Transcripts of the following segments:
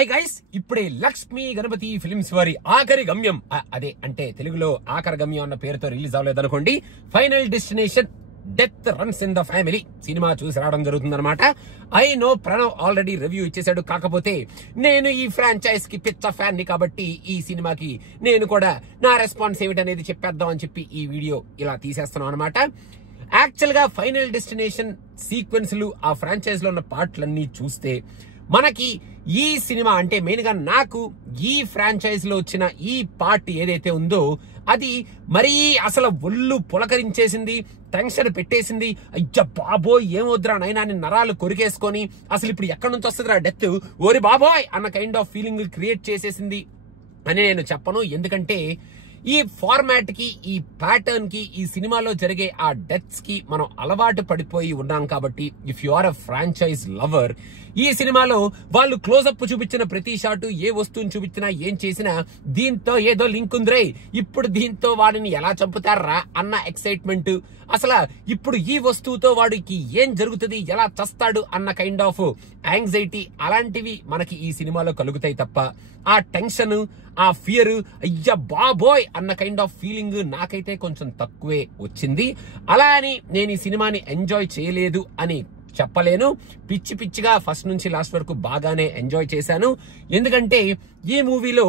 Hi guys, ఇప్పుడే Lakshmi Ganapati films వారి ఆఖరి గమ్యం అదే అంటే తెలుగులో ఆఖరి గమ్యం అన్న పేరుతో రిలీజ్ అవ్వలేదు అనుకోండి, final destination death runs in the family cinema చూసి రావడం జరుగుతుంది అనమాట. I know Pranav already review ఇచ్చేసాడు. కాకపోతే నేను ఈ ఫ్రాంచైజ్ కి పిచ్చ ఫ్యాన్ ని కాబట్టి ఈ సినిమాకి నేను కూడా నా రెస్పాన్స్ ఏమిటనేది చెప్పేద్దాం అని చెప్పి ఈ వీడియో ఇలా తీసేస్తున్నాం అనమాట. యాక్చువల్ గా ఫైనల్ డెస్టినేషన్ సీక్వెన్స్లు ఆ ఫ్రాంచైజ్ లో ఉన్న పార్ట్లన్నీ చూస్తే మనకి ఈ సినిమా అంటే మెయిన్ గా నాకు ఈ ఫ్రాంచైజ్ లో వచ్చిన ఈ పార్ట్ ఏదైతే ఉందో అది మరీ అసలు ఒళ్ళు పులకరించేసింది, టెన్షన్ పెట్టేసింది. అయ్య బాబోయ్ ఏమొద్దురా నైనా నరాలు కొరికేసుకొని అసలు ఇప్పుడు ఎక్కడి నుంచి వస్తుందిరా డెత్, ఓరి బాబోయ్ అన్న కైండ్ ఆఫ్ ఫీలింగ్ క్రియేట్ చేసేసింది అని నేను చెప్పను. ఎందుకంటే ఈ ఫార్మాట్ కి, ఈ ప్యాటర్న్ కి, ఈ సినిమాలో జరిగే ఆ డెత్స్ కి మనం అలవాటు పడిపోయి ఉన్నాం కాబట్టి if you are a franchise lover, ఈ సినిమాలో వాళ్ళు క్లోజప్ చూపించిన ప్రతి షాటు, ఏ వస్తువుని చూపించినా ఏం చేసినా దీంతో ఏదో లింక్ ఉందిరే, ఇప్పుడు దీంతో వాడిని ఎలా చంపుతారా అన్న ఎక్సైట్మెంట్, అసలు ఇప్పుడు ఈ వస్తువుతో వాడికి ఏం జరుగుతుంది, ఎలా చస్తాడు అన్న కైండ్ ఆఫ్ యాంగ్జైటీ అలాంటివి మనకి ఈ సినిమాలో కలుగుతాయి తప్ప ఆ టెన్షన్, ఆ ఫియర్, అయ్య బాబోయ్ అన్న కైండ్ ఆఫ్ ఫీలింగ్ నాకైతే కొంచెం తక్కువే వచ్చింది. అలా అని నేను ఈ సినిమాని ఎంజాయ్ చేయలేదు అని చెప్పలేను. పిచ్చి పిచ్చిగా ఫస్ట్ నుంచి లాస్ట్ వరకు బాగానే ఎంజాయ్ చేశాను. ఎందుకంటే ఈ మూవీలో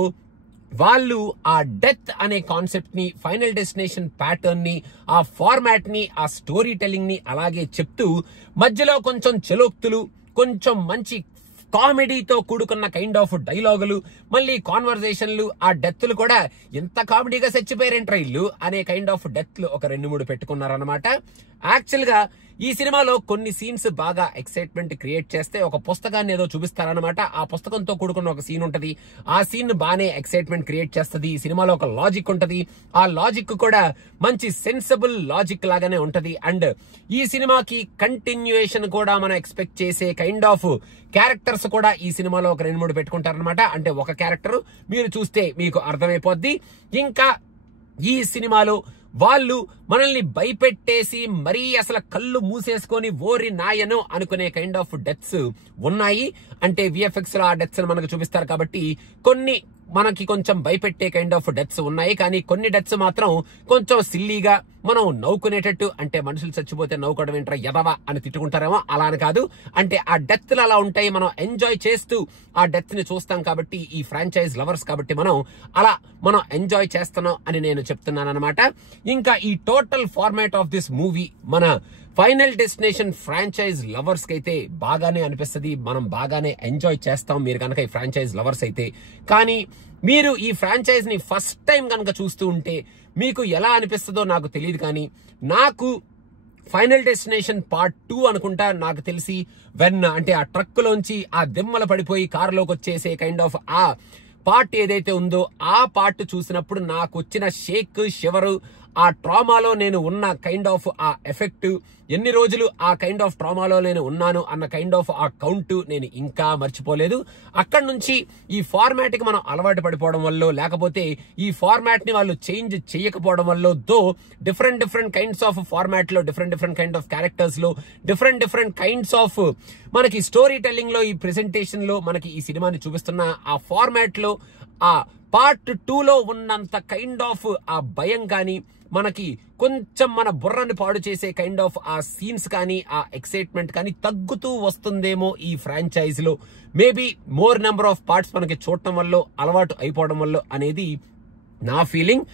వాళ్ళు ఆ డెత్ అనే కాన్సెప్ట్ ని, ఫైనల్ డెస్టినేషన్ ప్యాటర్న్ ని, ఆ ఫార్మాట్ ని, ఆ స్టోరీ టెల్లింగ్ ని అలాగే చెప్తూ మధ్యలో కొంచెం చలోక్తులు, కొంచెం మంచి కామెడీతో కూడుకున్న కైండ్ ఆఫ్ డైలాగులు, మళ్ళీ కాన్వర్జేషన్లు, ఆ డెత్లు కూడా ఎంత కామెడీగా చచ్చిపోయారంట్రా ఇల్లు అనే కైండ్ ఆఫ్ డెత్లు ఒక 2-3 పెట్టుకున్నారనమాట. యాక్చువల్ గా ఈ సినిమాలో కొన్ని సీన్స్ బాగా ఎక్సైట్మెంట్ క్రియేట్ చేస్తే ఒక పుస్తకాన్ని ఏదో చూపిస్తారనమాట. ఆ పుస్తకంతో కూడుకున్న ఒక సీన్ ఉంటది. ఆ సీన్ బాగానే ఎక్సైట్మెంట్ క్రియేట్ చేస్తుంది. ఈ సినిమాలో ఒక లాజిక్ ఉంటది. ఆ లాజిక్ కూడా మంచి సెన్సిబుల్ లాజిక్ లాగానే ఉంటది. అండ్ ఈ సినిమాకి కంటిన్యూయేషన్ కూడా మనం ఎక్స్పెక్ట్ చేసే కైండ్ ఆఫ్ క్యారెక్టర్స్ కూడా ఈ సినిమాలో ఒక 2-3 పెట్టుకుంటారనమాట. అంటే ఒక క్యారెక్టర్ మీరు చూస్తే మీకు అర్థమైపోద్ది. ఇంకా ఈ సినిమాలో వాళ్ళు మనల్ని భయపెట్టేసి మరీ అసలు కళ్ళు మూసేసుకొని ఓరి నాయను అనుకునే కైండ్ ఆఫ్ డెత్స్ ఉన్నాయి. అంటే విఎఫ్ఎక్స్ లో ఆ డెత్స్ మనకు చూపిస్తారు కాబట్టి కొన్ని మనకి కొంచెం భయపెట్టే కైండ్ ఆఫ్ డెత్స్ ఉన్నాయి. కానీ కొన్ని డెత్స్ మాత్రం కొంచెం సిల్లీగా మనం నవ్వుకునేటట్టు, అంటే మనుషులు చచ్చిపోతే నవ్వుకోవడం ఏంట్రా ఎదవా అని తిట్టుకుంటారేమో, అలా అని కాదు. అంటే ఆ డెత్లు అలా ఉంటాయి, మనం ఎంజాయ్ చేస్తూ ఆ డెత్ ని చూస్తాం కాబట్టి, ఈ ఫ్రాంచైజ్ లవర్స్ కాబట్టి మనం ఎంజాయ్ చేస్తున్నాం అని నేను చెప్తున్నాను అనమాట. ఇంకా ఈ total format of this movie మన ఫైనల్ డెస్టినేషన్ ఫ్రాంచైజ్ లవర్స్ కి అయితే బాగానే అనిపిస్తుంది. మనం బాగానే ఎంజాయ్ చేస్తాం మీరు కనుక ఈ ఫ్రాంచైజ్ లవర్స్ అయితే. కానీ మీరు ఈ ఫ్రాంచైజ్ ని ఫస్ట్ టైం కనుక చూస్తూ ఉంటే మీకు ఎలా అనిపిస్తుందో నాకు తెలియదు. కానీ నాకు ఫైనల్ డెస్టినేషన్ పార్ట్ 2 అనుకుంటా నాకు తెలిసి, అంటే ఆ ట్రక్ లోంచి ఆ దిమ్మల పడిపోయి కారులోకి వచ్చేసే కైండ్ ఆఫ్ ఆ పార్ట్ ఏదైతే ఉందో ఆ పార్ట్ చూసినప్పుడు నాకు వచ్చిన షేక్, షివరు, ఆ ట్రామాలో నేను ఉన్న కైండ్ ఆఫ్ ఆ ఎఫెక్ట్, ఎన్ని రోజులు ఆ కైండ్ ఆఫ్ ట్రామాలో నేను ఉన్నాను అన్న కైండ్ ఆఫ్ ఆ కౌంట్ నేను ఇంకా మర్చిపోలేదు. అక్కడి నుంచి ఈ ఫార్మాట్ కి మనం అలవాటు పడిపోవడం వల్ల, లేకపోతే ఈ ఫార్మాట్ ని వాళ్ళు చేంజ్ చేయకపోవడం వల్ల, దో డిఫరెంట్ కైండ్స్ ఆఫ్ ఫార్మాట్ లో డిఫరెంట్ కైండ్ ఆఫ్ క్యారెక్టర్స్ లో డిఫరెంట్ కైండ్స్ ఆఫ్ మనకి స్టోరీ టెల్లింగ్ లో, ఈ ప్రెజెంటేషన్ లో మనకి ఈ సినిమాని చూపిస్తున్న ఆ ఫార్మాట్ లో ఆ పార్ట్ 2 లో ఉన్నంత కైండ్ ఆఫ్ ఆ భయం కానీ, మనకి కొంచెం మన బుర్రని పాడు చేసే కైండ్ ఆఫ్ ఆ సీన్స్ కానీ, ఆ ఎక్సైట్మెంట్ కానీ తగ్గుతూ వస్తుందేమో ఈ ఫ్రాంచైజ్ లో. Maybe more number of parts మనకి చూడటం వల్ల, అలవాటు అయిపోవడం వల్ల అనేది నా ఫీలింగ్.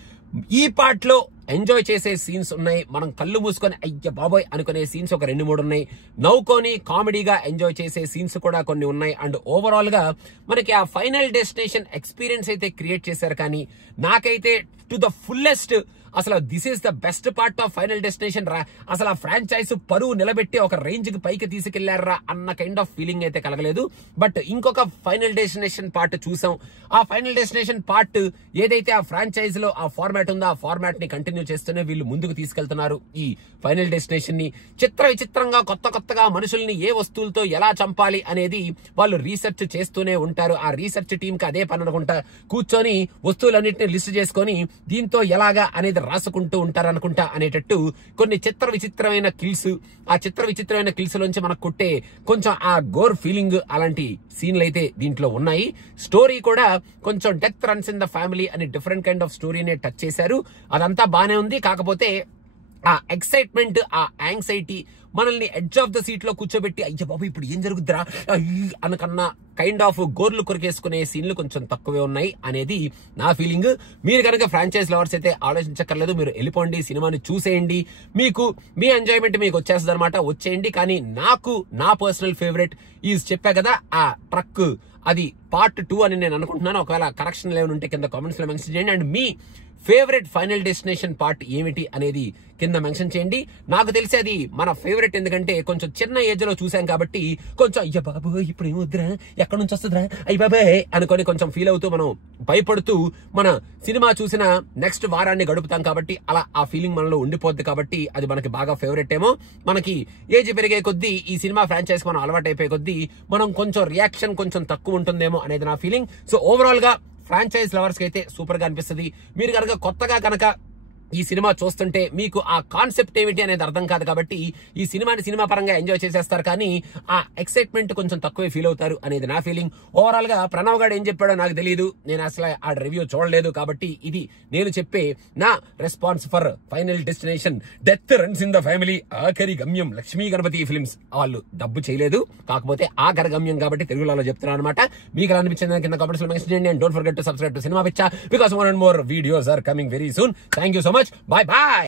ఈ పార్ట్ లో ఎంజాయ్ చేసే సీన్స్ ఉన్నాయి, మనం కళ్ళు మూసుకొని అయ్య బాబోయ్ అనుకునే సీన్స్ ఒక 2-3 ఉన్నాయి, నవ్వుకొని కామెడీగా ఎంజాయ్ చేసే సీన్స్ కూడా కొన్ని ఉన్నాయి. అండ్ ఓవరాల్ గా మనకి ఆ ఫైనల్ డెస్టినేషన్ ఎక్స్పీరియన్స్ అయితే క్రియేట్ చేశారు. కానీ నాకైతే టు ద ఫుల్లెస్ట్ అసలు this is the best part of final destination రా, అసలు ఆ ఫ్రాంచైజ్ పరువు నిలబెట్టి ఒక రేంజ్ కి పైకి తీసుకెళ్లారా అన్న కైండ్ ఆఫ్ ఫీలింగ్ అయితే కలగలేదు. బట్ ఇంకొక ఫైనల్ డెస్టినేషన్ పార్ట్ చూసాం. ఆ ఫైనల్ డెస్టినేషన్ పార్ట్ ఏదైతే ఆ ఫ్రాంచైజ్ లో ఆ ఫార్మాట్ ఉందో ఆ ఫార్మాట్ ని కంటిన్యూ చేస్తూనే వీళ్ళు ముందుకు తీసుకెళ్తున్నారు. ఈ ఫైనల్ డెస్టినేషన్ ని విచిత్రంగా కొత్తగా మనుషుల్ని ఏ వస్తువులతో ఎలా చంపాలి అనేది వాళ్ళు రీసెర్చ్ చేస్తూనే ఉంటారు. ఆ రీసెర్చ్ టీమ్ కి అదే పని అనుకుంటా, కూర్చొని వస్తువులన్నింటినీ లిస్ట్ చేసుకొని దీంతో ఎలాగా అనేది రాసుకుంటూ ఉంటారనుకుంటా అనేటట్టు కొన్ని చిత్ర విచిత్రమైన కిల్స్, ఆ చిత్ర విచిత్రమైన కిల్స్ లోంచి మనకు కొట్టే కొంచెం ఆ గోర్ ఫీలింగ్ అలాంటి సీన్లు అయితే దీంట్లో ఉన్నాయి. స్టోరీ కూడా కొంచెం death runs in the family అని డిఫరెంట్ కైండ్ ఆఫ్ స్టోరీనే టచ్ చేశారు. అదంతా బానే ఉంది. కాకపోతే ఆ ఎక్సైట్మెంట్, ఆ యాంగ్జైటీ మనల్ని ఎడ్జ్ ఆఫ్ ద సీట్ లో కూర్చోబెట్టి అయ్య బాబు ఇప్పుడు ఏం జరుగుద్దిరా అనకన్నా కైండ్ ఆఫ్ గోర్లు కొరికేసుకునే సీన్లు కొంచెం తక్కువే ఉన్నాయి అనేది నా ఫీలింగ్. మీరు కనుక ఫ్రాంచైజ్ లవర్స్ అయితే ఆలోచించక్కర్లేదు, మీరు వెళ్ళిపోండి, సినిమాని చూసేయండి, మీకు మీ ఎంజాయ్మెంట్ మీకు వచ్చేస్తుంది అనమాట, వచ్చేయండి. కానీ నాకు నా పర్సనల్ ఫేవరెట్ ఈజ్ చెప్పా కదా ఆ ట్రక్, అది పార్ట్ 2 అని నేను అనుకుంటున్నాను. ఒకవేళ కరెక్షన్ ఏమైనా ఉంటే కింద కామెంట్స్ లో మెన్షన్ చేయండి. And me favourite final destination part ఏమిటి అనేది కింద మెన్షన్ చేయండి. నాకు తెలిసి అది మన ఫేవరెట్, ఎందుకంటే కొంచెం చిన్న ఏజ్ లో చూసాం కాబట్టి కొంచెం అయ్య బాబు ఇప్పుడు ఏమొద్దురా, ఎక్కడి నుంచి వస్తుందిరా అయ్య బాబాయ్ అనుకొని కొంచెం ఫీల్ అవుతూ మనం భయపడుతూ మన సినిమా చూసిన నెక్స్ట్ వారాన్ని గడుపుతాం కాబట్టి అలా ఆ ఫీలింగ్ మనలో ఉండిపోద్ది. కాబట్టి అది మనకి బాగా ఫేవరెట్ ఏమో. మనకి ఏజ్ పెరిగే కొద్దీ ఈ సినిమా ఫ్రాంచైజ్ మనం అలవాటు అయిపోయే కొద్దీ మనం కొంచెం రియాక్షన్ కొంచెం తక్కువ ఉంటుందేమో అనేది నా ఫీలింగ్. సో ఓవరాల్ గా ఫ్రాంచైజ్ లవర్స్ కి అయితే సూపర్ గా అనిపిస్తుంది. మీరు కనుక కొత్తగా కనుక ఈ సినిమా చూస్తుంటే మీకు ఆ కాన్సెప్ట్ ఏమిటి అనేది అర్థం కాదు కాబట్టి ఈ సినిమాని సినిమా పరంగా ఎంజాయ్ చేసేస్తారు, కానీ ఆ ఎక్సైట్మెంట్ కొంచెం తక్కువే ఫీల్ అవుతారు అనేది నా ఫీలింగ్. ఓవరాల్ గా ప్రణవ్ గారు ఏం చెప్పాడో నాకు తెలియదు, నేను అసలు ఆ రివ్యూ చూడలేదు. కాబట్టి ఇది నేను చెప్పే నా response for final destination death runs in the family ఆఖరి గమ్యం. లక్ష్మీ గణపతి ఫిల్మ్స్ వాళ్ళు డబ్బు చేయలేదు, కాకపోతే ఆఖరి గమ్యం కాబట్టి తెలుగులో చెప్తున్నాను అనమాట. మీకు ఎలా అనిపించింది కింద కామెంట్స్ లో మెన్షన్ చేయండి. And don't forget to subscribe to cinema Pichcha because more and more videos are coming very soon. Thank you so much. Bye bye.